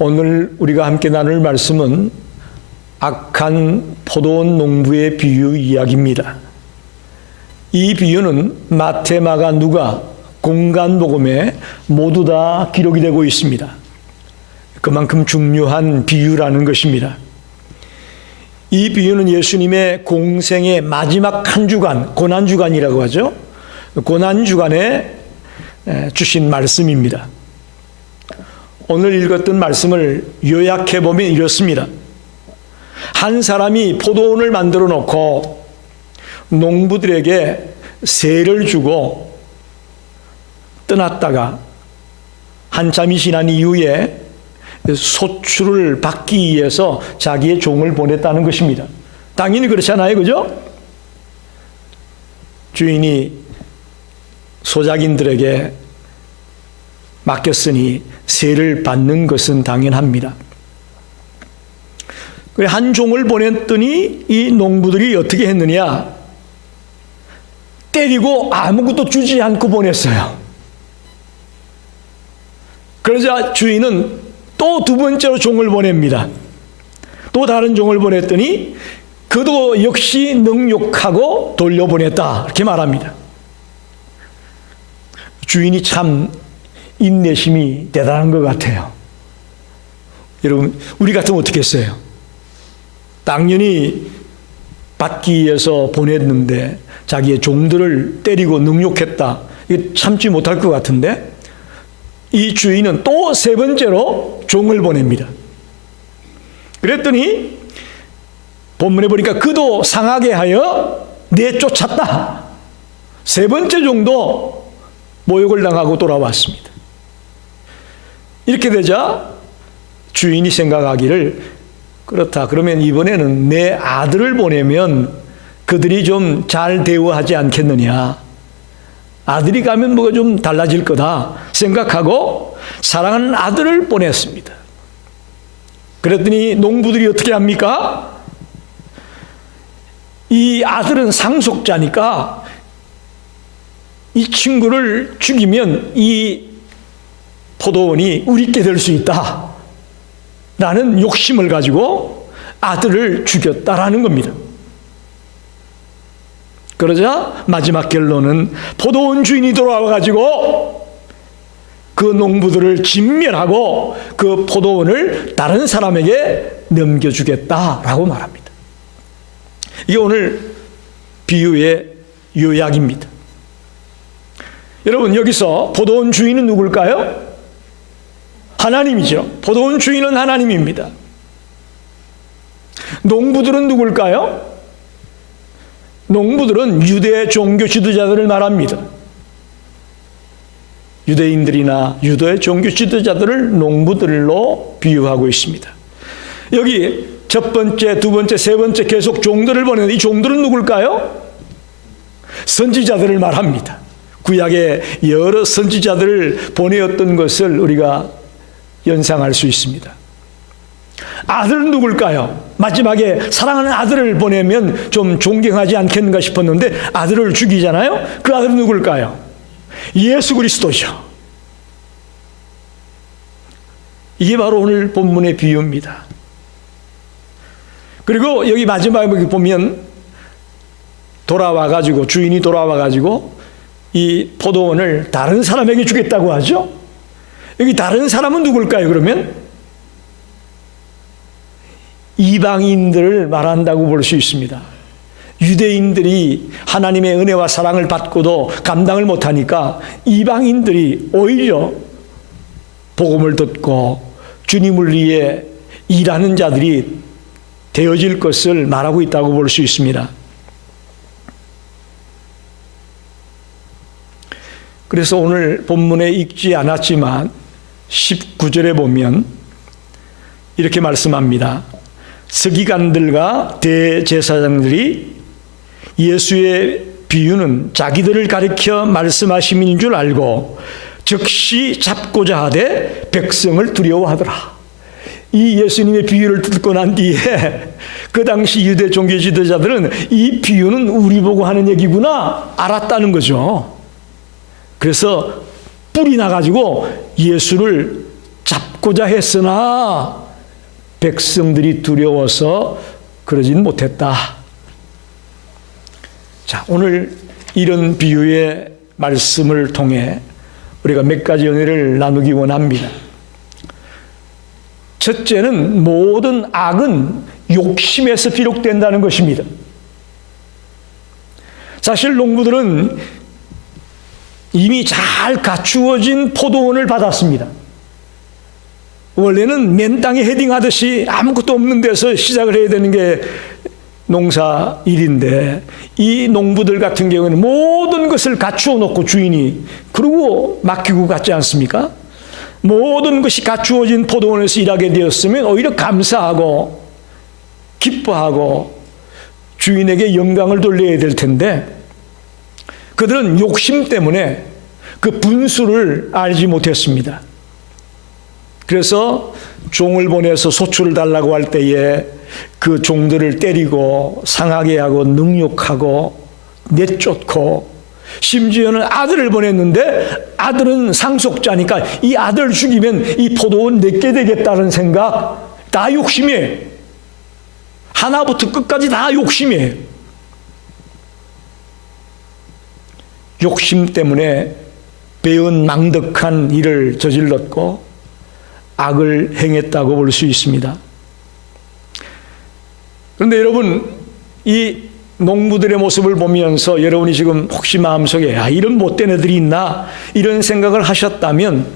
오늘 우리가 함께 나눌 말씀은 악한 포도원 농부의 비유 이야기입니다. 이 비유는 마태, 마가, 누가 공간복음에 모두 다 기록이 되고 있습니다. 그만큼 중요한 비유라는 것입니다. 이 비유는 예수님의 공생의 마지막 한 주간, 고난주간이라고 하죠. 고난주간에 주신 말씀입니다. 오늘 읽었던 말씀을 요약해 보면 이렇습니다. 한 사람이 포도원을 만들어 놓고 농부들에게 세를 주고 떠났다가 한참이 지난 이후에 소출을 받기 위해서 자기의 종을 보냈다는 것입니다. 당연히 그렇잖아요, 그죠? 주인이 소작인들에게 맡겼으니 세를 받는 것은 당연합니다. 한 종을 보냈더니 이 농부들이 어떻게 했느냐? 때리고 아무것도 주지 않고 보냈어요. 그러자 주인은 또 두 번째로 종을 보냅니다. 또 다른 종을 보냈더니 그도 역시 능욕하고 돌려보냈다, 이렇게 말합니다. 주인이 참 인내심이 대단한 것 같아요. 여러분, 우리 같으면 어떻게 했어요? 당연히 받기 위해서 보냈는데 자기의 종들을 때리고 능욕했다. 이거 참지 못할 것 같은데 이 주인은 또 세 번째로 종을 보냅니다. 그랬더니 본문에 보니까 그도 상하게 하여 내쫓았다. 세 번째 종도 모욕을 당하고 돌아왔습니다. 이렇게 되자 주인이 생각하기를, 그렇다, 그러면 이번에는 내 아들을 보내면 그들이 좀 잘 대우하지 않겠느냐, 아들이 가면 뭐가 좀 달라질 거다 생각하고 사랑하는 아들을 보냈습니다. 그랬더니 농부들이 어떻게 합니까? 이 아들은 상속자니까 이 친구를 죽이면 이 포도원이 우리께 될 수 있다 라는 욕심을 가지고 아들을 죽였다라는 겁니다. 그러자 마지막 결론은 포도원 주인이 돌아와가지고 그 농부들을 진멸하고 그 포도원을 다른 사람에게 넘겨주겠다라고 말합니다. 이게 오늘 비유의 요약입니다. 여러분, 여기서 포도원 주인은 누굴까요? 하나님이죠. 포도원 주인은 하나님입니다. 농부들은 누굴까요? 농부들은 유대 종교 지도자들을 말합니다. 유대인들이나 유대 종교 지도자들을 농부들로 비유하고 있습니다. 여기 첫 번째, 두 번째, 세 번째 계속 종들을 보내는데 이 종들은 누굴까요? 선지자들을 말합니다. 구약에 여러 선지자들을 보내었던 것을 우리가 연상할 수 있습니다. 아들은 누굴까요? 마지막에 사랑하는 아들을 보내면 좀 존경하지 않겠는가 싶었는데 아들을 죽이잖아요. 그 아들은 누굴까요? 예수 그리스도죠. 이게 바로 오늘 본문의 비유입니다. 그리고 여기 마지막에 보면 돌아와가지고, 주인이 돌아와가지고 이 포도원을 다른 사람에게 주겠다고 하죠. 여기 다른 사람은 누굴까요, 그러면? 이방인들을 말한다고 볼 수 있습니다. 유대인들이 하나님의 은혜와 사랑을 받고도 감당을 못하니까 이방인들이 오히려 복음을 듣고 주님을 위해 일하는 자들이 되어질 것을 말하고 있다고 볼 수 있습니다. 그래서 오늘 본문에 읽지 않았지만 19절에 보면 이렇게 말씀합니다. 서기관들과 대제사장들이 예수의 비유는 자기들을 가리켜 말씀하심인 줄 알고 즉시 잡고자 하되 백성을 두려워하더라. 이 예수님의 비유를 듣고 난 뒤에 그 당시 유대 종교 지도자들은 이 비유는 우리 보고 하는 얘기구나 알았다는 거죠. 그래서 뿔이 나가지고 예수를 잡고자 했으나 백성들이 두려워서 그러진 못했다. 자, 오늘 이런 비유의 말씀을 통해 우리가 몇 가지 은혜를 나누기 원합니다. 첫째는 모든 악은 욕심에서 비롯된다는 것입니다. 사실 농부들은 이미 잘 갖추어진 포도원을 받았습니다. 원래는 맨 땅에 헤딩하듯이 아무것도 없는 데서 시작을 해야 되는 게 농사 일인데, 이 농부들 같은 경우는 모든 것을 갖추어 놓고 주인이 그러고 맡기고 갔지 않습니까? 모든 것이 갖추어진 포도원에서 일하게 되었으면 오히려 감사하고 기뻐하고 주인에게 영광을 돌려야 될 텐데, 그들은 욕심 때문에 그 분수를 알지 못했습니다. 그래서 종을 보내서 소출을 달라고 할 때에 그 종들을 때리고 상하게 하고 능욕하고 내쫓고, 심지어는 아들을 보냈는데 아들은 상속자니까 이 아들 죽이면 이 포도원 내게 되겠다는 생각, 다 욕심이에요. 하나부터 끝까지 다 욕심이에요. 욕심 때문에 배은망덕한 일을 저질렀고 악을 행했다고 볼 수 있습니다. 그런데 여러분, 이 농부들의 모습을 보면서 여러분이 지금 혹시 마음속에 이런 못된 애들이 있나 이런 생각을 하셨다면,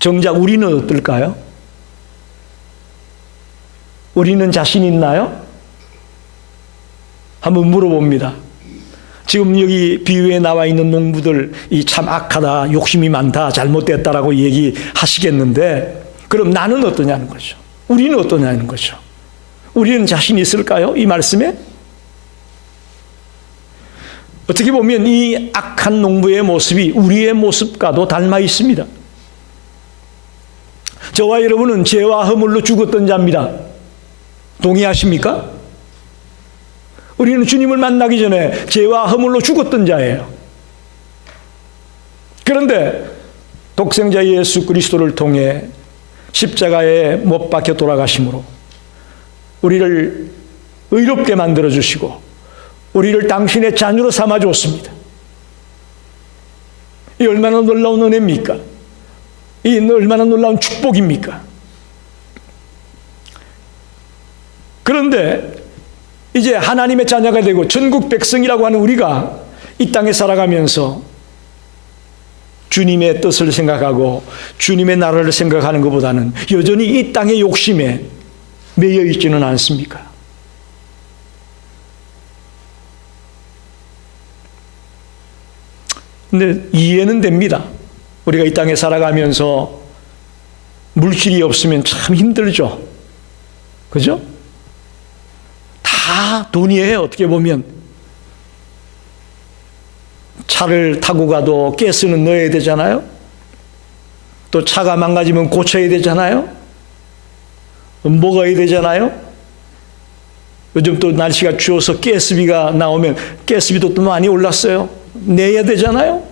정작 우리는 어떨까요? 우리는 자신 있나요? 한번 물어봅니다. 지금 여기 비유에 나와 있는 농부들, 이 참 악하다, 욕심이 많다, 잘못됐다라고 얘기하시겠는데, 그럼 나는 어떠냐는 거죠. 우리는 어떠냐는 거죠. 우리는 자신 있을까요? 이 말씀에? 어떻게 보면 이 악한 농부의 모습이 우리의 모습과도 닮아 있습니다. 저와 여러분은 죄와 허물로 죽었던 자입니다. 동의하십니까? 우리는 주님을 만나기 전에 죄와 허물로 죽었던 자예요. 그런데 독생자 예수 그리스도를 통해 십자가에 못 박혀 돌아가심으로 우리를 의롭게 만들어 주시고 우리를 당신의 자녀로 삼아 주었습니다. 이 얼마나 놀라운 은혜입니까? 이 얼마나 놀라운 축복입니까? 그런데 이제 하나님의 자녀가 되고 전국 백성이라고 하는 우리가 이 땅에 살아가면서 주님의 뜻을 생각하고 주님의 나라를 생각하는 것보다는 여전히 이 땅의 욕심에 매여 있지는 않습니까? 근데 이해는 됩니다. 우리가 이 땅에 살아가면서 물질이 없으면 참 힘들죠. 그죠? 다 돈이에요. 어떻게 보면 차를 타고 가도 가스는 넣어야 되잖아요. 또 차가 망가지면 고쳐야 되잖아요. 먹어야 되잖아요. 요즘 또 날씨가 추워서 가스비가 나오면 가스비도 또 많이 올랐어요. 내야 되잖아요.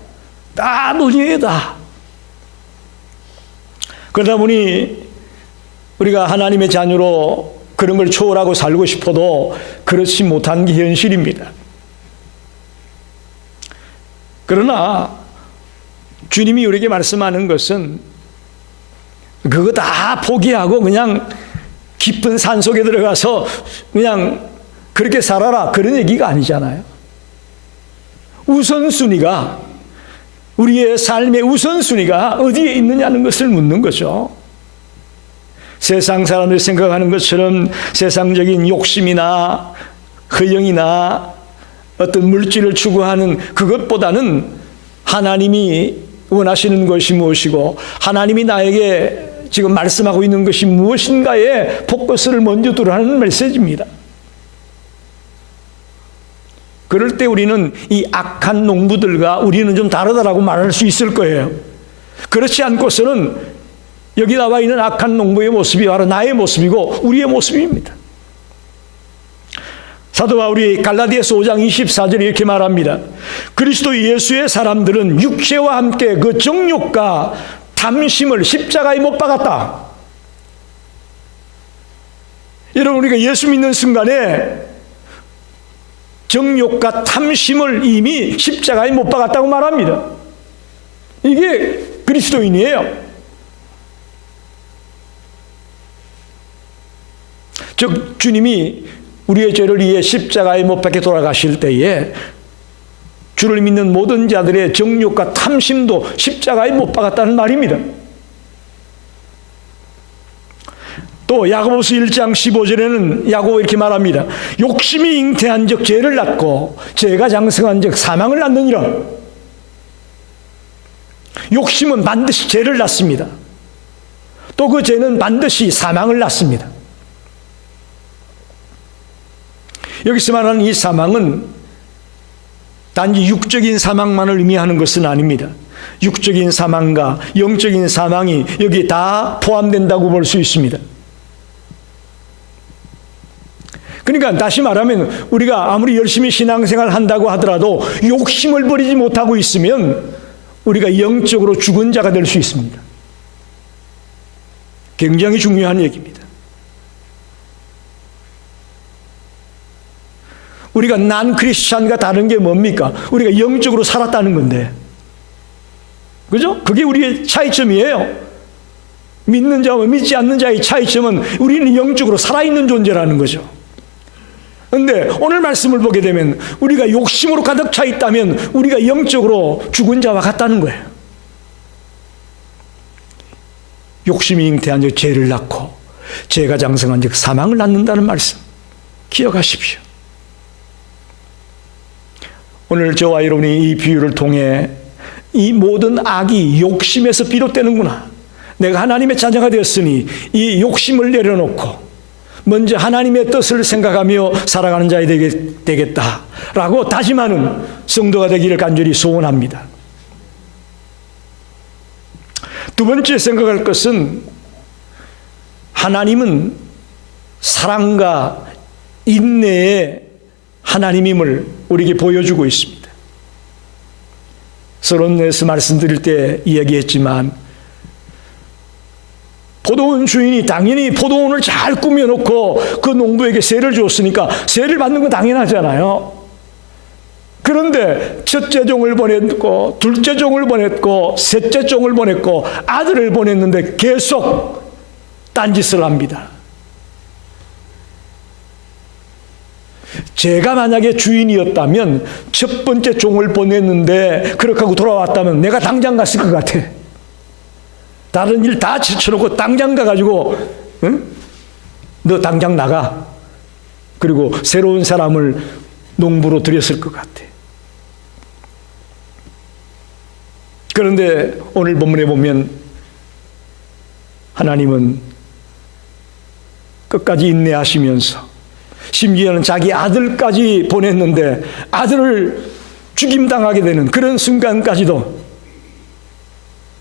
다 돈이에요, 다. 그러다 보니 우리가 하나님의 자녀로 그런 걸 초월하고 살고 싶어도 그렇지 못한 게 현실입니다. 그러나 주님이 우리에게 말씀하는 것은 그거 다 포기하고 그냥 깊은 산속에 들어가서 그냥 그렇게 살아라, 그런 얘기가 아니잖아요. 우선순위가, 우리의 삶의 우선순위가 어디에 있느냐는 것을 묻는 거죠. 세상 사람들 생각하는 것처럼 세상적인 욕심이나 허영이나 어떤 물질을 추구하는 그것보다는 하나님이 원하시는 것이 무엇이고 하나님이 나에게 지금 말씀하고 있는 것이 무엇인가에 포커스를 먼저 두라는 메시지입니다. 그럴 때 우리는 이 악한 농부들과 우리는 좀 다르다라고 말할 수 있을 거예요. 그렇지 않고서는 여기 나와 있는 악한 농부의 모습이 바로 나의 모습이고 우리의 모습입니다. 사도 바울이 갈라디아서 5장 24절에 이렇게 말합니다. 그리스도 예수의 사람들은 육체와 함께 그 정욕과 탐심을 십자가에 못 박았다. 여러분, 우리가 예수 믿는 순간에 정욕과 탐심을 이미 십자가에 못 박았다고 말합니다. 이게 그리스도인이에요. 즉 주님이 우리의 죄를 위해 십자가에 못 박혀 돌아가실 때에 주를 믿는 모든 자들의 정욕과 탐심도 십자가에 못 박았다는 말입니다. 또 야고보서 1장 15절에는 야고보 이렇게 말합니다. 욕심이 잉태한 즉 죄를 낳고 죄가 장성한 즉 사망을 낳느니라. 욕심은 반드시 죄를 낳습니다. 또 그 죄는 반드시 사망을 낳습니다. 여기서 말하는 이 사망은 단지 육적인 사망만을 의미하는 것은 아닙니다. 육적인 사망과 영적인 사망이 여기 다 포함된다고 볼 수 있습니다. 그러니까 다시 말하면 우리가 아무리 열심히 신앙생활을 한다고 하더라도 욕심을 버리지 못하고 있으면 우리가 영적으로 죽은 자가 될 수 있습니다. 굉장히 중요한 얘기입니다. 우리가 난 크리스찬과 다른 게 뭡니까? 우리가 영적으로 살았다는 건데. 그죠? 그게 우리의 차이점이에요. 믿는 자와 믿지 않는 자의 차이점은 우리는 영적으로 살아있는 존재라는 거죠. 그런데 오늘 말씀을 보게 되면 우리가 욕심으로 가득 차 있다면 우리가 영적으로 죽은 자와 같다는 거예요. 욕심이 잉태한 즉 죄를 낳고 죄가 장성한 즉 사망을 낳는다는 말씀 기억하십시오. 오늘 저와 여러분이 이 비유를 통해 이 모든 악이 욕심에서 비롯되는구나. 내가 하나님의 자녀가 되었으니 이 욕심을 내려놓고 먼저 하나님의 뜻을 생각하며 살아가는 자이 되겠다라고 다짐하는 성도가 되기를 간절히 소원합니다. 두 번째 생각할 것은 하나님은 사랑과 인내의 하나님임을 우리에게 보여주고 있습니다. 서론에서 말씀드릴 때 이야기했지만 포도원 주인이 당연히 포도원을 잘 꾸며놓고 그 농부에게 세를 줬으니까 세를 받는 건 당연하잖아요. 그런데 첫째 종을 보냈고 둘째 종을 보냈고 셋째 종을 보냈고 아들을 보냈는데 계속 딴짓을 합니다. 제가 만약에 주인이었다면 첫 번째 종을 보냈는데 그렇게 하고 돌아왔다면 내가 당장 갔을 것 같아. 다른 일 다 제쳐놓고 당장 가가지고 응? 너 당장 나가. 그리고 새로운 사람을 농부로 들였을 것 같아. 그런데 오늘 본문에 보면 하나님은 끝까지 인내하시면서 심지어는 자기 아들까지 보냈는데 아들을 죽임당하게 되는 그런 순간까지도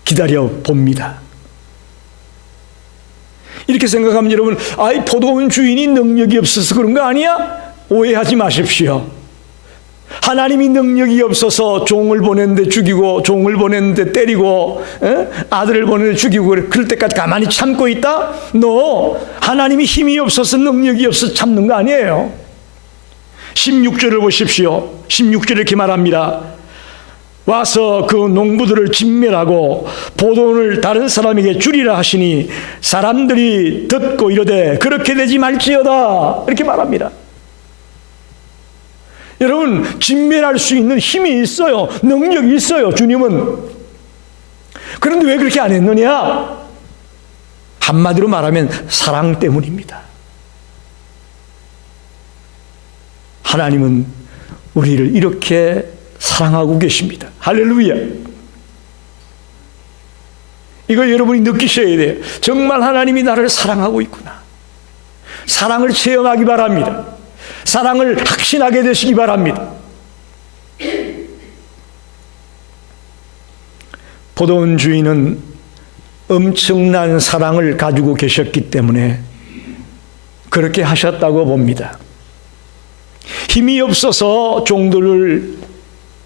기다려 봅니다. 이렇게 생각하면 여러분, 아이 포도원 주인이 능력이 없어서 그런 거 아니야? 오해하지 마십시오. 하나님이 능력이 없어서 종을 보냈는데 죽이고 종을 보냈는데 때리고 아들을 보냈는데 죽이고 그럴 때까지 가만히 참고 있다? 너 하나님이 힘이 없어서 능력이 없어서 참는 거 아니에요. 16절을 보십시오. 16절에 이렇게 말합니다. 와서 그 농부들을 진멸하고 포도원을 다른 사람에게 주리라 하시니 사람들이 듣고 이르되 그렇게 되지 말지어다 이렇게 말합니다. 여러분, 진멸할 수 있는 힘이 있어요. 능력이 있어요. 주님은. 그런데 왜 그렇게 안 했느냐? 한마디로 말하면 사랑 때문입니다. 하나님은 우리를 이렇게 사랑하고 계십니다. 할렐루야. 이걸 여러분이 느끼셔야 돼요. 정말 하나님이 나를 사랑하고 있구나. 사랑을 체험하기 바랍니다. 사랑을 확신하게 되시기 바랍니다. 포도원 주인은 엄청난 사랑을 가지고 계셨기 때문에 그렇게 하셨다고 봅니다. 힘이 없어서 종들을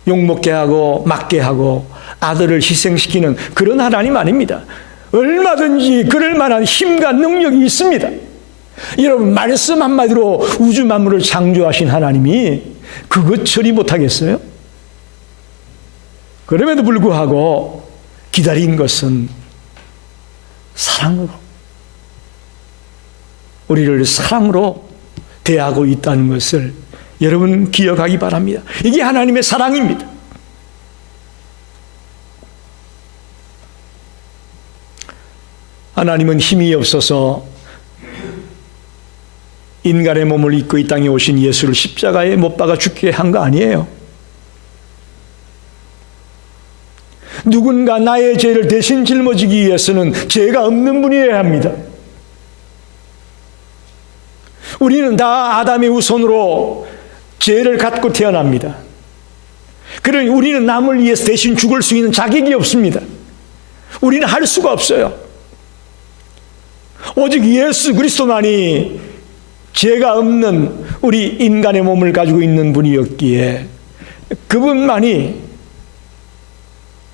욕먹게 하고 맞게 하고 아들을 희생시키는 그런 하나님 아닙니다. 얼마든지 그럴 만한 힘과 능력이 있습니다. 여러분, 말씀 한마디로 우주 만물을 창조하신 하나님이 그것 처리 못하겠어요? 그럼에도 불구하고 기다린 것은 사랑으로, 우리를 사랑으로 대하고 있다는 것을 여러분 기억하기 바랍니다. 이게 하나님의 사랑입니다. 하나님은 힘이 없어서 인간의 몸을 입고 이 땅에 오신 예수를 십자가에 못 박아 죽게 한 거 아니에요. 누군가 나의 죄를 대신 짊어지기 위해서는 죄가 없는 분이어야 합니다. 우리는 다 아담의 후손으로 죄를 갖고 태어납니다. 그러니 우리는 남을 위해서 대신 죽을 수 있는 자격이 없습니다. 우리는 할 수가 없어요. 오직 예수 그리스도만이 죄가 없는 우리 인간의 몸을 가지고 있는 분이었기에 그분만이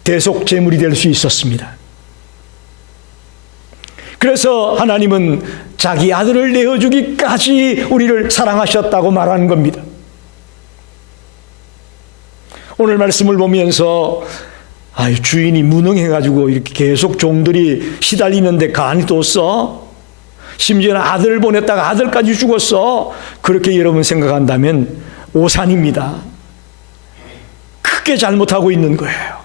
대속 제물이 될 수 있었습니다. 그래서 하나님은 자기 아들을 내어주기까지 우리를 사랑하셨다고 말하는 겁니다. 오늘 말씀을 보면서 주인이 무능해가지고 이렇게 계속 종들이 시달리는데 가만히 뒀어? 심지어는 아들을 보냈다가 아들까지 죽었어? 그렇게 여러분 생각한다면 오산입니다. 크게 잘못하고 있는 거예요.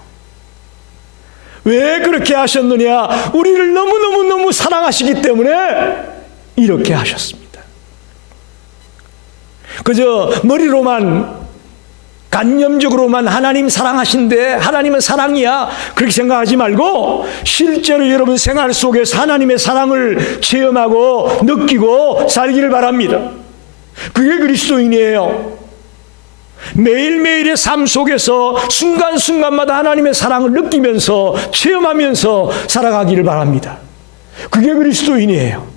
왜 그렇게 하셨느냐? 우리를 너무너무 사랑하시기 때문에 이렇게 하셨습니다. 그저 머리로만 관념적으로만 하나님 사랑하신데 하나님은 사랑이야 그렇게 생각하지 말고 실제로 여러분 생활 속에서 하나님의 사랑을 체험하고 느끼고 살기를 바랍니다. 그게 그리스도인이에요. 매일매일의 삶 속에서 순간순간마다 하나님의 사랑을 느끼면서 체험하면서 살아가기를 바랍니다. 그게 그리스도인이에요.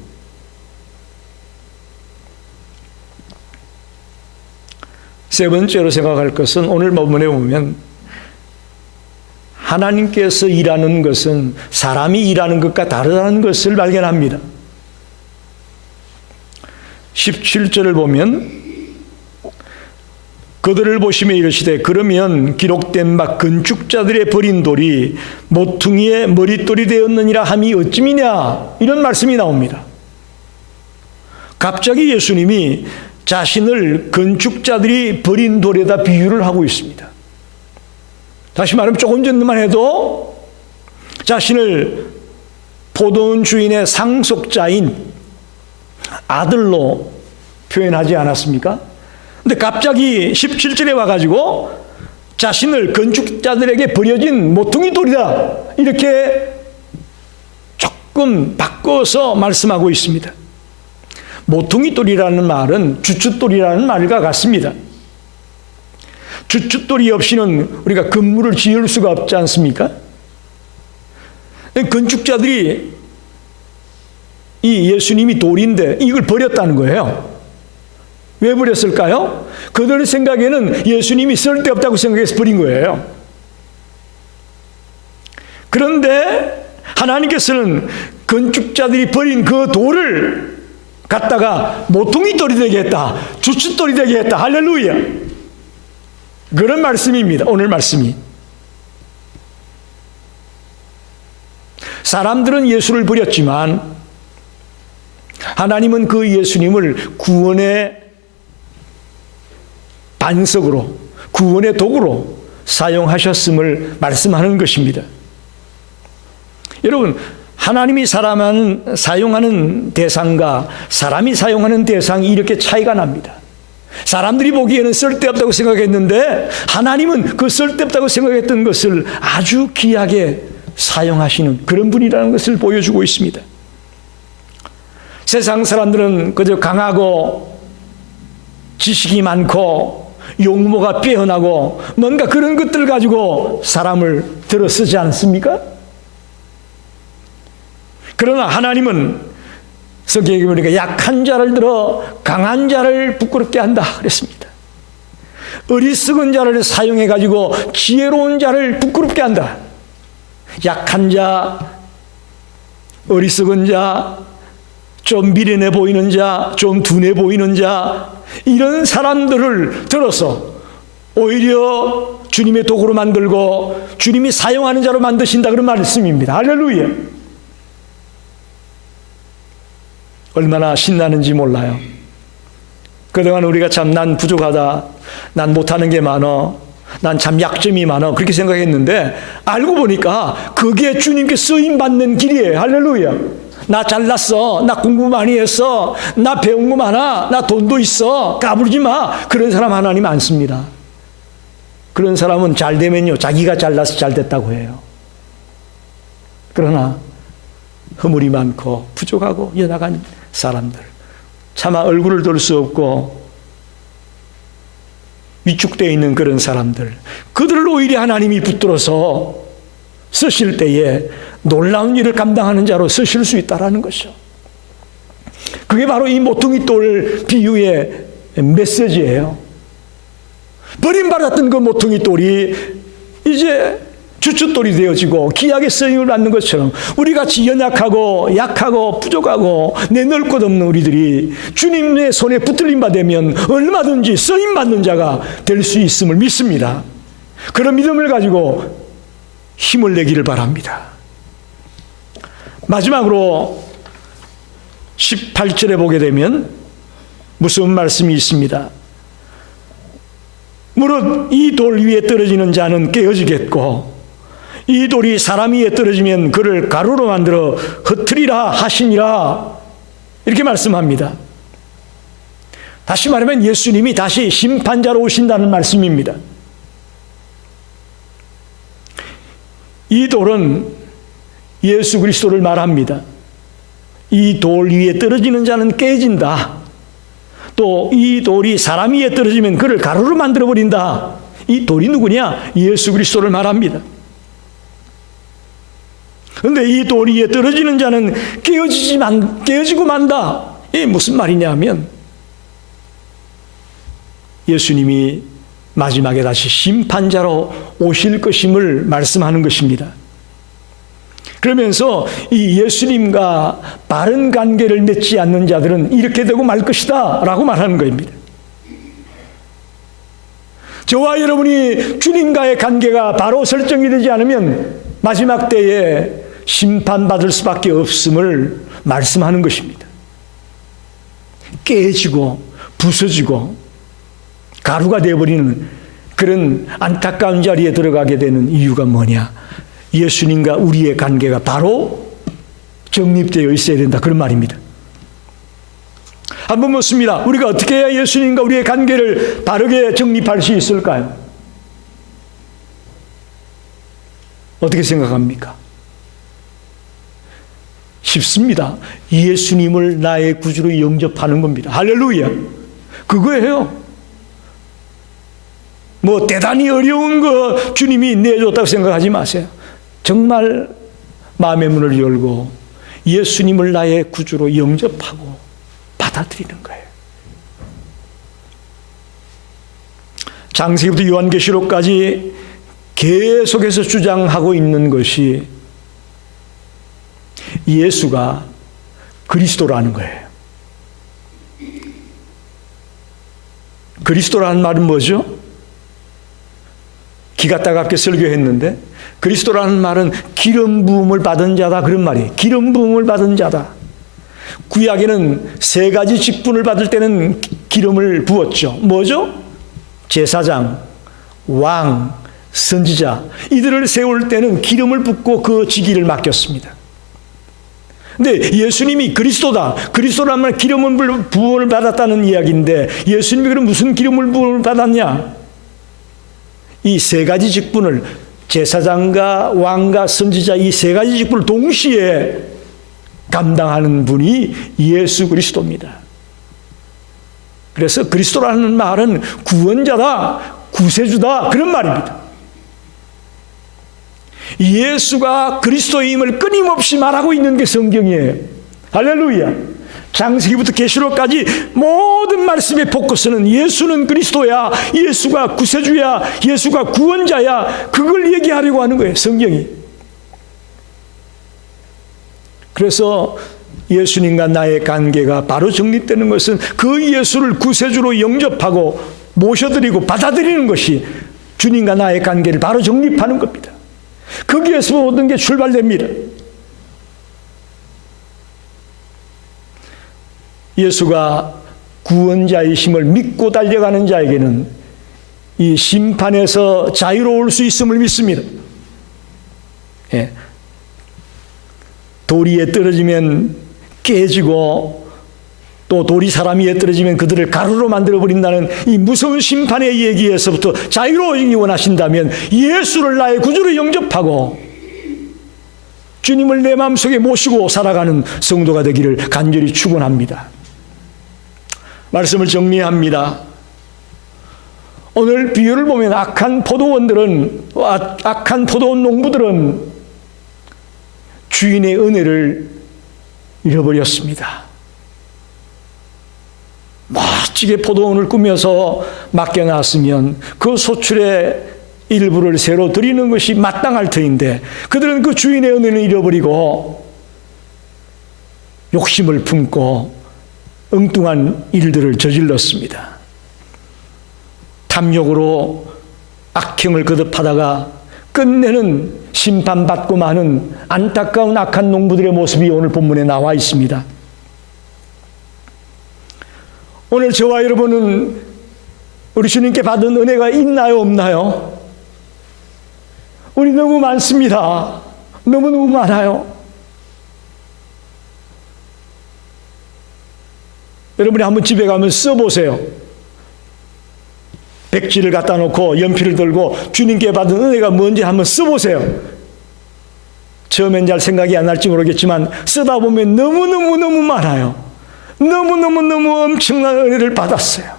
세 번째로 생각할 것은 오늘 본문에 보면 하나님께서 일하는 것은 사람이 일하는 것과 다르다는 것을 발견합니다. 17절을 보면 그들을 보시며 이르시되 그러면 기록된 바 건축자들의 버린 돌이 모퉁이의 머릿돌이 되었느니라 함이 어찌미냐, 이런 말씀이 나옵니다. 갑자기 예수님이 자신을 건축자들이 버린 돌에다 비유를 하고 있습니다. 다시 말하면 조금 전만 해도 자신을 포도원 주인의 상속자인 아들로 표현하지 않았습니까? 근데 갑자기 17절에 와가지고 자신을 건축자들에게 버려진 모퉁이 돌이다, 이렇게 조금 바꿔서 말씀하고 있습니다. 모퉁이 돌이라는 말은 주춧돌이라는 말과 같습니다. 주춧돌이 없이는 우리가 건물을 지을 수가 없지 않습니까? 건축자들이 이 예수님이 돌인데 이걸 버렸다는 거예요. 왜 버렸을까요? 그들 생각에는 예수님이 쓸데없다고 생각해서 버린 거예요. 그런데 하나님께서는 건축자들이 버린 그 돌을 갖다가 모퉁이 돌이 되게 했다, 주춧돌이 되게 했다. 할렐루야. 그런 말씀입니다. 오늘 말씀이. 사람들은 예수를 버렸지만 하나님은 그 예수님을 구원의 반석으로, 구원의 도구로 사용하셨음을 말씀하는 것입니다. 여러분, 하나님이 사용하는 대상과 사람이 사용하는 대상이 이렇게 차이가 납니다. 사람들이 보기에는 쓸데없다고 생각했는데 하나님은 그 쓸데없다고 생각했던 것을 아주 귀하게 사용하시는 그런 분이라는 것을 보여주고 있습니다. 세상 사람들은 그저 강하고 지식이 많고 용모가 빼어나고 뭔가 그런 것들 가지고 사람을 들어 쓰지 않습니까? 그러나 하나님은 성경에 보니까 약한 자를 들어 강한 자를 부끄럽게 한다 그랬습니다. 어리석은 자를 사용해 가지고 지혜로운 자를 부끄럽게 한다. 약한 자, 어리석은 자, 좀 미련해 보이는 자, 좀 둔해 보이는 자, 이런 사람들을 들어서 오히려 주님의 도구로 만들고 주님이 사용하는 자로 만드신다, 그런 말씀입니다. 할렐루야. 얼마나 신나는지 몰라요. 그동안 우리가 참 난 부족하다, 난 못하는 게 많어, 난 참 약점이 많아, 그렇게 생각했는데 알고 보니까 그게 주님께 쓰임받는 길이에요. 할렐루야. 나 잘났어, 나 공부 많이 했어, 나 배운 거 많아, 나 돈도 있어, 까부르지 마. 그런 사람 하나님 안 씁니다. 그런 사람은 잘 되면요, 자기가 잘나서 잘 됐다고 해요. 그러나 허물이 많고 부족하고 연약한 사람들, 차마 얼굴을 돌 수 없고 위축되어 있는 그런 사람들, 그들을 오히려 하나님이 붙들어서 쓰실 때에 놀라운 일을 감당하는 자로 쓰실 수 있다는 것이죠. 그게 바로 이 모퉁이 돌 비유의 메시지예요. 버림받았던 그 모퉁이 돌이 이제 주춧돌이 되어지고 귀하게 쓰임을 받는 것처럼 우리같이 연약하고 약하고 부족하고 내놓을 것 없는 우리들이 주님의 손에 붙들림 받으면 얼마든지 쓰임받는 자가 될 수 있음을 믿습니다. 그런 믿음을 가지고 힘을 내기를 바랍니다. 마지막으로 18절에 보게 되면 무슨 말씀이 있습니다. 무릇 이 돌 위에 떨어지는 자는 깨어지겠고 이 돌이 사람 위에 떨어지면 그를 가루로 만들어 흩트리라 하시니라, 이렇게 말씀합니다. 다시 말하면 예수님이 다시 심판자로 오신다는 말씀입니다. 이 돌은 예수 그리스도를 말합니다. 이 돌 위에 떨어지는 자는 깨진다. 또 이 돌이 사람 위에 떨어지면 그를 가루로 만들어버린다. 이 돌이 누구냐? 예수 그리스도를 말합니다. 그런데 이 돌 위에 떨어지는 자는 깨어지고 만다. 이게 무슨 말이냐 하면 예수님이 마지막에 다시 심판자로 오실 것임을 말씀하는 것입니다. 그러면서 이 예수님과 바른 관계를 맺지 않는 자들은 이렇게 되고 말 것이다 라고 말하는 것입니다. 저와 여러분이 주님과의 관계가 바로 설정이 되지 않으면 마지막 때에 심판받을 수밖에 없음을 말씀하는 것입니다. 깨지고 부서지고 가루가 되어버리는 그런 안타까운 자리에 들어가게 되는 이유가 뭐냐? 예수님과 우리의 관계가 바로 정립되어 있어야 된다, 그런 말입니다. 한번 묻습니다. 우리가 어떻게 해야 예수님과 우리의 관계를 바르게 정립할 수 있을까요? 어떻게 생각합니까? 쉽습니다. 예수님을 나의 구주로 영접하는 겁니다. 할렐루야. 그거예요. 뭐 대단히 어려운 거 주님이 내줬다고 생각하지 마세요. 정말 마음의 문을 열고 예수님을 나의 구주로 영접하고 받아들이는 거예요. 창세기부터 요한계시록까지 계속해서 주장하고 있는 것이 예수가 그리스도라는 거예요. 그리스도라는 말은 뭐죠? 기가 따갑게 설교했는데 그리스도라는 말은 기름 부음을 받은 자다, 그런 말이에요. 기름 부음을 받은 자다. 구약에는 세 가지 직분을 받을 때는 기름을 부었죠. 뭐죠? 제사장, 왕, 선지자, 이들을 세울 때는 기름을 붓고 그 직위를 맡겼습니다. 근데 예수님이 그리스도다. 그리스도라는 말 기름을 부음을 받았다는 이야기인데 예수님이 그럼 무슨 기름을 부음을 받았냐? 이 세 가지 직분을, 제사장과 왕과 선지자, 이 세 가지 직분을 동시에 감당하는 분이 예수 그리스도입니다. 그래서 그리스도라는 말은 구원자다, 구세주다, 그런 말입니다. 예수가 그리스도임을 끊임없이 말하고 있는 게 성경이에요. 할렐루야. 창세기부터 계시록까지 모든 말씀의 포커스는 예수는 그리스도야, 예수가 구세주야, 예수가 구원자야, 그걸 얘기하려고 하는 거예요, 성경이. 그래서 예수님과 나의 관계가 바로 정립되는 것은 그 예수를 구세주로 영접하고 모셔드리고 받아들이는 것이 주님과 나의 관계를 바로 정립하는 겁니다. 거기에서 모든 게 출발됩니다. 예수가 구원자이심을 믿고 달려가는 자에게는 이 심판에서 자유로울 수 있음을 믿습니다. 예. 돌 위에 떨어지면 깨지고 또 돌이 사람 위에 떨어지면 그들을 가루로 만들어버린다는 이 무서운 심판의 얘기에서부터 자유로워지기 원하신다면 예수를 나의 구주로 영접하고 주님을 내 마음속에 모시고 살아가는 성도가 되기를 간절히 축원합니다. 말씀을 정리합니다. 오늘 비유를 보면 악한 포도원 농부들은 주인의 은혜를 잃어버렸습니다. 멋지게 포도원을 꾸며서 맡겨놨으면 그 소출의 일부를 새로 드리는 것이 마땅할 터인데 그들은 그 주인의 은혜를 잃어버리고 욕심을 품고 엉뚱한 일들을 저질렀습니다. 탐욕으로 악행을 거듭하다가 끝내는 심판받고 마는 안타까운 악한 농부들의 모습이 오늘 본문에 나와 있습니다. 오늘 저와 여러분은 우리 주님께 받은 은혜가 있나요, 없나요? 우리 너무 많습니다. 너무너무 많아요. 여러분이 한번 집에 가면 써보세요. 백지를 갖다 놓고 연필을 들고 주님께 받은 은혜가 뭔지 한번 써보세요. 처음엔 잘 생각이 안 날지 모르겠지만 쓰다 보면 너무너무 많아요. 너무 엄청난 은혜를 받았어요.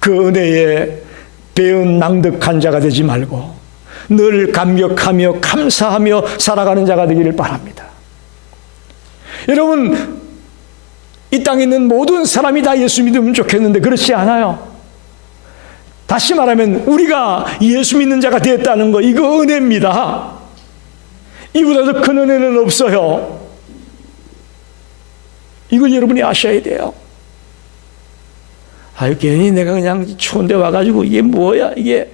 그 은혜에 배은 낭득한 자가 되지 말고 늘 감격하며 감사하며 살아가는 자가 되기를 바랍니다. 여러분, 이 땅에 있는 모든 사람이 다 예수 믿으면 좋겠는데 그렇지 않아요. 다시 말하면 우리가 예수 믿는 자가 되었다는 거, 이거 은혜입니다. 이보다 더 큰 은혜는 없어요. 이걸 여러분이 아셔야 돼요. 아유, 괜히 내가 그냥 추운데 와가지고 이게 뭐야, 이게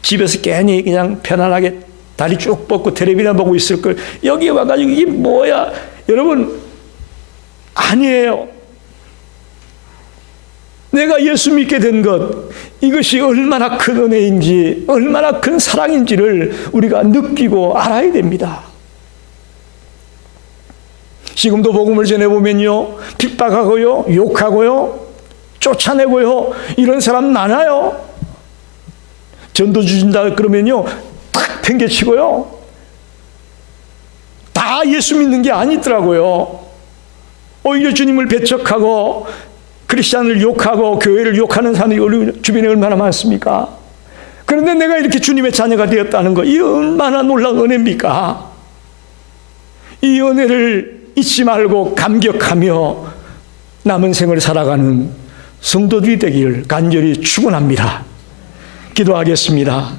집에서 괜히 그냥 편안하게 다리 쭉 뻗고 텔레비나 보고 있을 걸 여기 와가지고 이게 뭐야. 여러분, 아니에요. 내가 예수 믿게 된 것, 이것이 얼마나 큰 은혜인지, 얼마나 큰 사랑인지를 우리가 느끼고 알아야 됩니다. 지금도 복음을 전해보면요, 핍박하고요, 욕하고요, 쫓아내고요, 이런 사람 많아요. 전도 주신다 그러면요, 탁 팽개치고요. 다 예수 믿는 게 아니더라고요. 오히려 주님을 배척하고 크리스찬을 욕하고 교회를 욕하는 사람이 우리 주변에 얼마나 많습니까? 그런데 내가 이렇게 주님의 자녀가 되었다는 거, 이 얼마나 놀라운 은혜입니까? 이 은혜를 잊지 말고 감격하며 남은 생을 살아가는 성도들이 되기를 간절히 축원합니다. 기도하겠습니다.